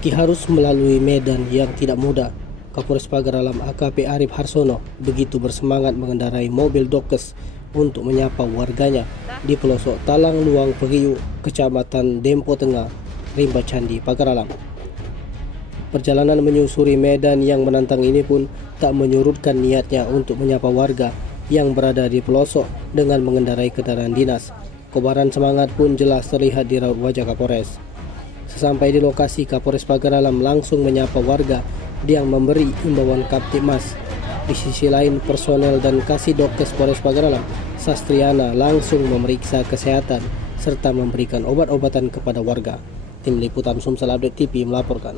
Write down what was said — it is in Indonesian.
Meski harus melalui medan yang tidak mudah, Kapolres Pagaralam AKP Arif Harsono begitu bersemangat mengendarai mobil Dokes untuk menyapa warganya di pelosok Talang Luang Periu, Kecamatan Dempo Tengah, Rimba Candi, Pagaralam. Perjalanan menyusuri medan yang menantang ini pun tak menyurutkan niatnya untuk menyapa warga yang berada di pelosok dengan mengendarai kendaraan dinas. Kobaran semangat pun jelas terlihat di raut wajah Kapolres. Sesampai di lokasi, Kapolres Pagaralam langsung menyapa warga yang memberi imbauan Kaptibmas. Di sisi lain, personel dan Kasih Dokes Polres Pagaralam, Sastriana, langsung memeriksa kesehatan serta memberikan obat-obatan kepada warga. Tim Liputan Sumsel Update TV melaporkan.